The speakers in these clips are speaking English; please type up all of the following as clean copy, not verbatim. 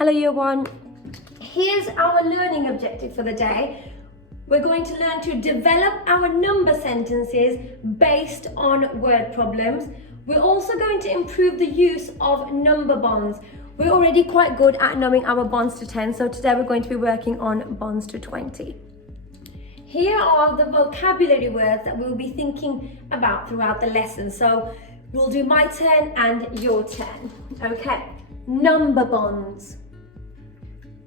Hello year one. Here's our learning objective for the day. We're going to learn to develop our number sentences based on word problems. We're also going to improve the use of number bonds. We're already quite good at knowing our bonds to 10, so today we're going to be working on bonds to 20. Here are the vocabulary words that we'll be thinking about throughout the lesson. So we'll do my turn and your turn. Okay, number bonds.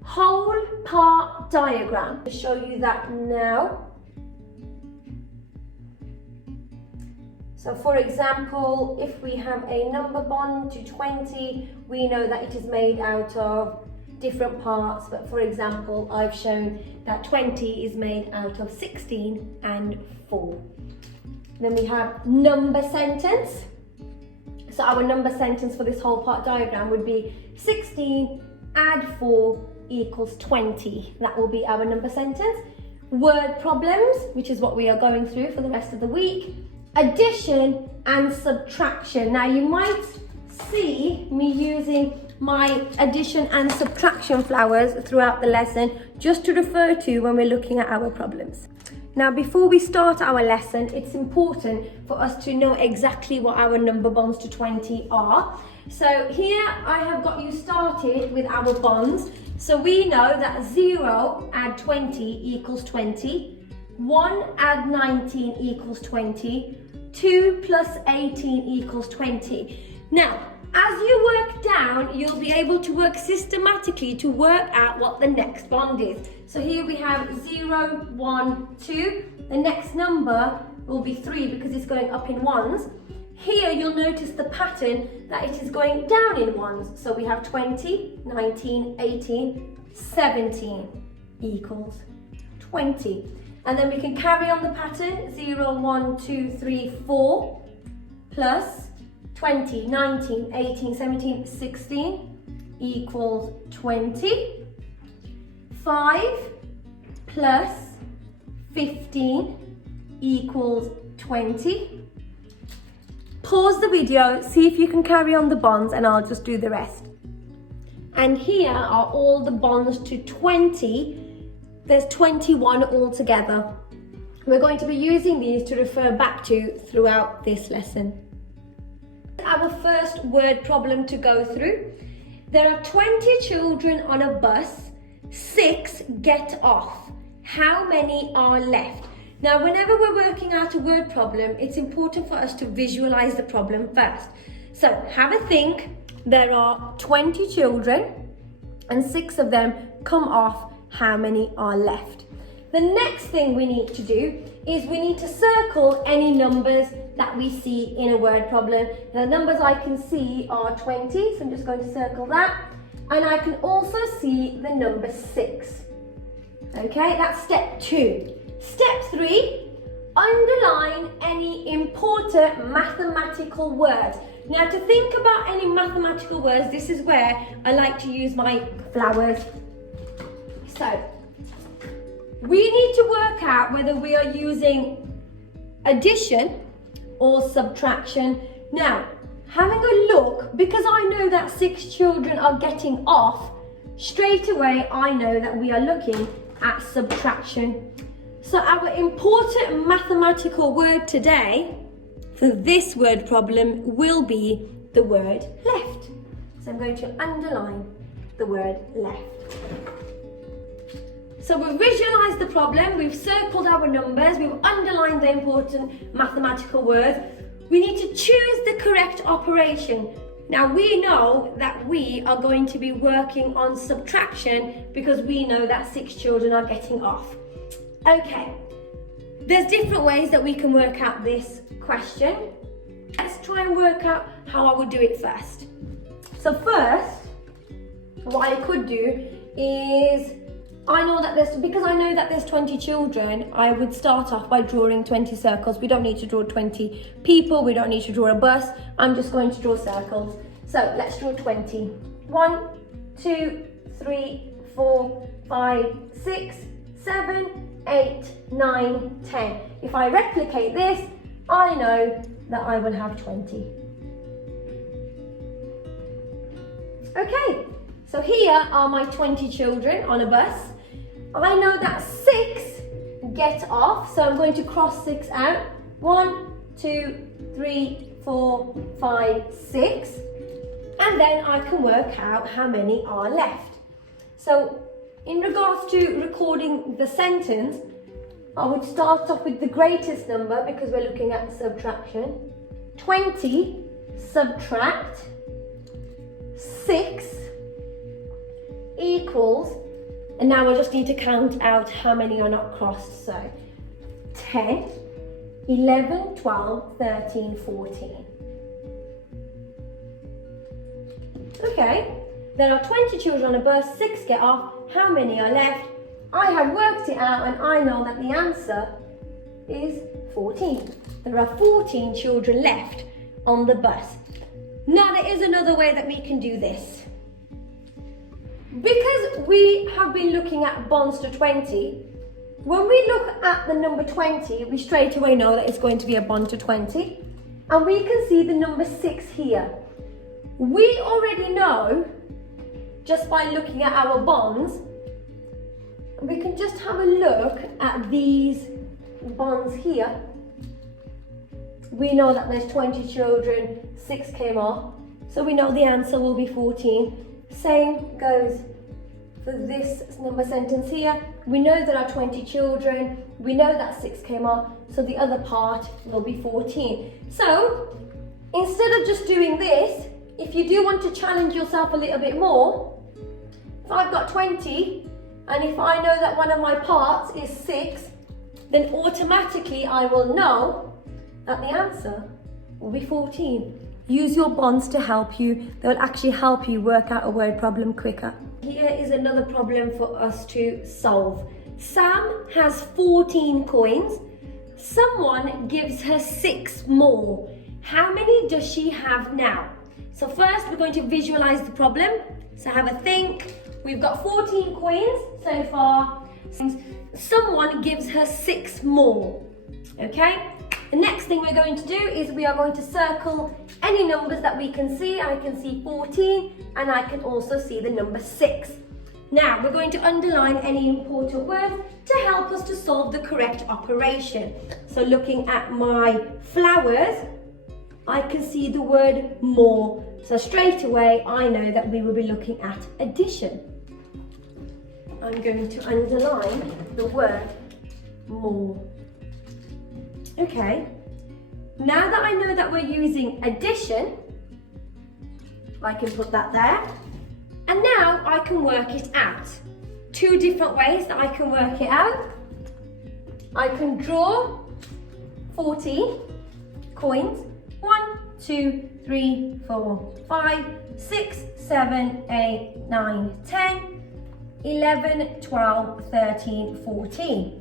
Whole part diagram. I'll show you that now. So for example, if we have a number bond to 20, we know that it is made out of different parts, but for example, I've shown that 20 is made out of 16 and 4. Then we have number sentence. So our number sentence for this whole part diagram would be 16 add 4 equals 20. That will be our number sentence. Word problems, which is what we are going through for the rest of the week. Addition and subtraction. Now you might see me using my addition and subtraction flowers throughout the lesson just to refer to when we're looking at our problems. Now before we start our lesson, it's important for us to know exactly what our number bonds to 20 are. So here I have got you started with our bonds. So we know that 0 add 20 equals 20, 1 add 19 equals 20, 2 plus 18 equals 20. Now, as you work down, you'll be able to work systematically to work out what the next bond is. So here we have 0, 1, 2. The next number will be 3 because it's going up in ones. Here you'll notice the pattern that it is going down in ones. So we have 20, 19, 18, 17 equals 20. And then we can carry on the pattern, 0, 1, 2, 3, 4, plus 20, 19, 18, 17, 16 equals 20. 5 plus 15 equals 20. Pause the video, see if you can carry on the bonds, and I'll just do the rest. And here are all the bonds to 20. There's 21 altogether. We're going to be using these to refer back to throughout this lesson. Our first word problem to go through. There are 20 children on a bus, 6 get off. How many are left? Now, whenever we're working out a word problem, it's important for us to visualize the problem first. So have a think. There are 20 children and 6 of them come off. How many are left? The next thing we need to do is we need to circle any numbers that we see in a word problem. The numbers I can see are 20, so I'm just going to circle that. And I can also see the number 6. Okay, that's step 2. Step 3, underline any important mathematical words. Now to think about any mathematical words, this is where I like to use my flowers. So, we need to work out whether we are using addition or subtraction. Now, having a look, because I know that 6 children are getting off, straight away I know that we are looking at subtraction. So our important mathematical word today for this word problem will be the word left. So I'm going to underline the word left. So we've visualized the problem, we've circled our numbers, we've underlined the important mathematical words. We need to choose the correct operation. Now we know that we are going to be working on subtraction because we know that 6 children are getting off. Okay, there's different ways that we can work out this question. Let's try and work out how I would do it first. So first, what I could do is, because I know that there's 20 children, I would start off by drawing 20 circles. We don't need to draw 20 people, we don't need to draw a bus. I'm just going to draw circles. So let's draw 20. 1, 2, 3, 4, 5, 6, 7, 8, 9, 10. If I replicate this, I know that I will have 20. Okay, So here are my 20 children on a bus. I know that 6 get off, so I'm going to cross 6 out. 1, 2, 3, 4, 5, 6. And then I can work out how many are left. So in regards to recording the sentence, I would start off with the greatest number because we're looking at subtraction. 20 subtract 6 equals, and now I just need to count out how many are not crossed. So 10, 11, 12, 13, 14. Okay, there are 20 children on a bus, 6 get off. How many are left? I have worked it out and I know that the answer is 14. There are 14 children left on the bus. Now there is another way that we can do this. Because we have been looking at bonds to 20, when we look at the number 20, we straight away know that it's going to be a bond to 20. And we can see the number 6 here. We already know, just by looking at our bonds, we can just have a look at these bonds here. We know that there's 20 children, 6 came off, so we know the answer will be 14. Same goes for this number sentence here. We know there are 20 children, we know that 6 came off, so the other part will be 14. So instead of just doing this, if you do want to challenge yourself a little bit more, if I've got 20, and if I know that one of my parts is 6, then automatically I will know that the answer will be 14. Use your bonds to help you. They will actually help you work out a word problem quicker. Here is another problem for us to solve. Sam has 14 coins. Someone gives her 6 more. How many does she have now? So first we're going to visualize the problem. So have a think. We've got 14 coins so far. Someone gives her 6 more. Okay? The next thing we're going to do is we are going to circle any numbers that we can see. I can see 14 and I can also see the number 6. Now we're going to underline any important words to help us to solve the correct operation. So looking at my flowers, I can see the word more. So straight away I know that we will be looking at addition. I'm going to underline the word more. Okay, now that I know that we're using addition, I can put that there. And now I can work it out. 2 different ways that I can work it out. I can draw 14 coins. 1, 2, 3, 4, 5, 6, 7, 8, 9, 10, 11, 12, 13, 14.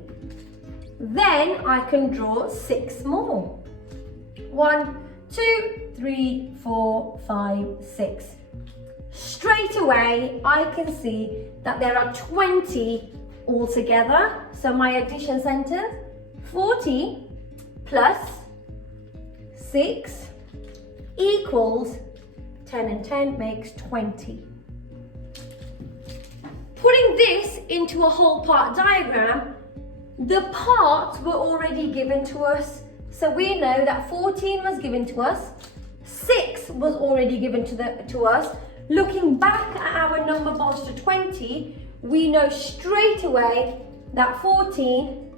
Then I can draw 6 more. 1, 2, 3, 4, 5, 6. Straight away, I can see that there are 20 altogether. So my addition sentence, 40 plus 6 equals 10 and 10 makes 20. Putting this into a whole part diagram, the parts were already given to us. So we know that 14 was given to us, 6 was already given to us. Looking back at our number bonds to 20, we know straight away that 14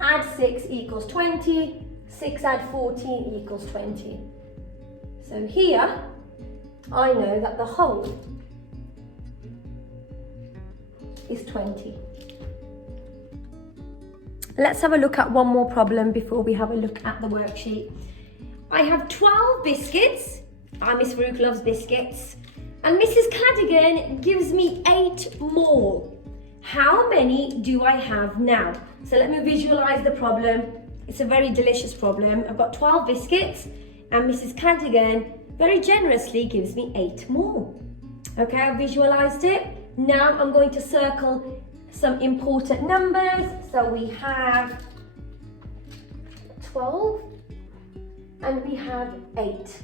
add 6 equals 20, 6 add 14 equals 20. So here, I know that the whole is 20. Let's have a look at one more problem before we have a look at the worksheet. I have 12 biscuits. Miss Farook loves biscuits. And Mrs. Cadigan gives me 8 more. How many do I have now? So let me visualize the problem. It's a very delicious problem. I've got 12 biscuits and Mrs. Cadigan very generously gives me 8 more. Okay, I've visualized it. Now I'm going to circle some important numbers. So we have 12 and we have 8.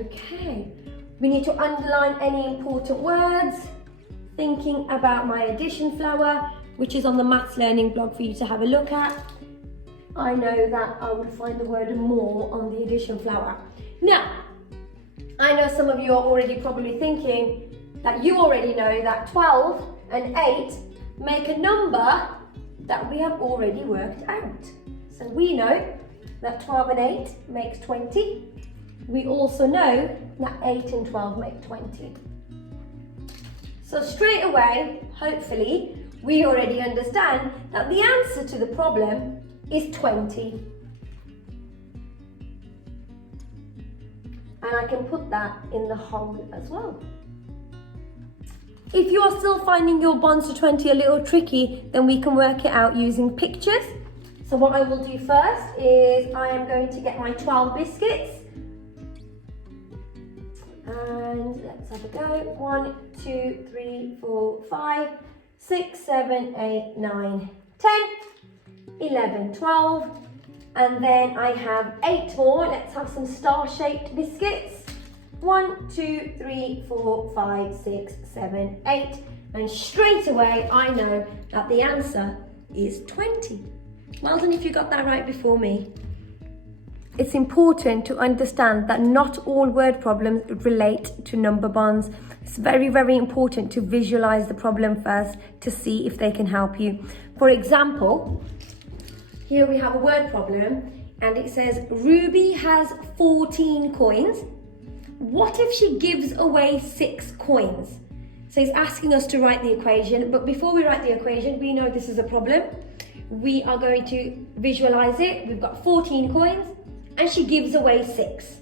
Okay, We need to underline any important words. Thinking about my addition flower, which is on the maths learning blog for you to have a look at. I know that I would find the word more on the addition flower. Now, I know some of you are already probably thinking that you already know that 12 and 8 make a number that we have already worked out. So we know that 12 and 8 makes 20. We also know that 8 and 12 make 20. So straight away, hopefully, we already understand that the answer to the problem is 20. And I can put that in the hole as well. If you are still finding your bonds to 20 a little tricky, then we can work it out using pictures. So what I will do first is I am going to get my 12 biscuits. And let's have a go. 1, 2, 3, 4, 5, 6, 7, 8, 9, 10, 11, 12. And then I have 8 more. Let's have some star-shaped biscuits. 1, 2, 3, 4, 5, 6, 7, 8. And straight away, I know that the answer is 20. Well done if you got that right before me. It's important to understand that not all word problems relate to number bonds. It's very, very important to visualize the problem first to see if they can help you. For example, here we have a word problem and it says Ruby has 14 coins. What if she gives away 6 coins? So it's asking us to write the equation, but before we write the equation, we know this is a problem. We are going to visualize it. We've got 14 coins and she gives away 6.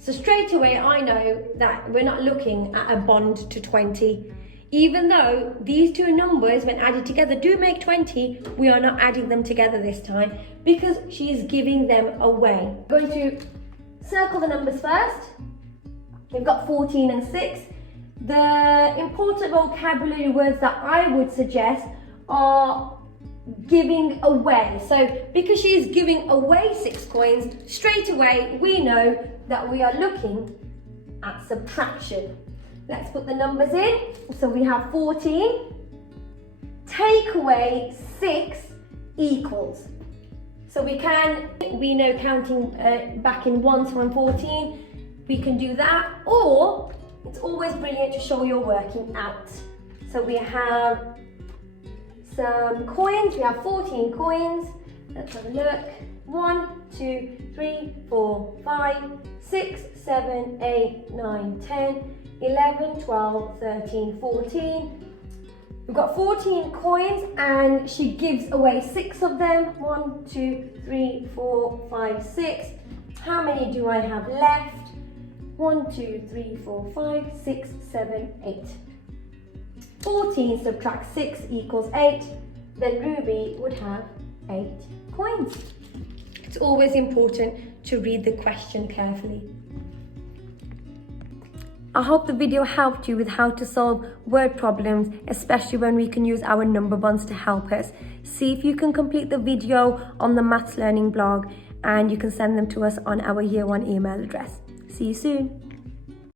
So straight away, I know that we're not looking at a bond to 20. Even though these two numbers, when added together, do make 20, we are not adding them together this time because she is giving them away. I'm going to circle the numbers first. We've got 14 and 6. The important vocabulary words that I would suggest are giving away. So because she is giving away 6 coins, straight away we know that we are looking at subtraction. Let's put the numbers in. So we have 14, take away 6 equals. So we know counting back in ones from 14, we can do that, or it's always brilliant to show you're working out. So we have some coins, we have 14 coins. Let's have a look. 1, 2, 3, 4, 5, 6, 7, 8, 9, 10, 11, 12, 13, 14. We've got 14 coins and she gives away 6 of them. 1, 2, 3, 4, 5, 6. How many do I have left? 1, 2, 3, 4, 5, 6, 7, 8. 14 subtract 6 equals 8. Then Ruby would have 8 coins. It's always important to read the question carefully. I hope the video helped you with how to solve word problems, especially when we can use our number bonds to help us. See if you can complete the video on the Maths Learning blog and you can send them to us on our Year 1 email address. See you soon.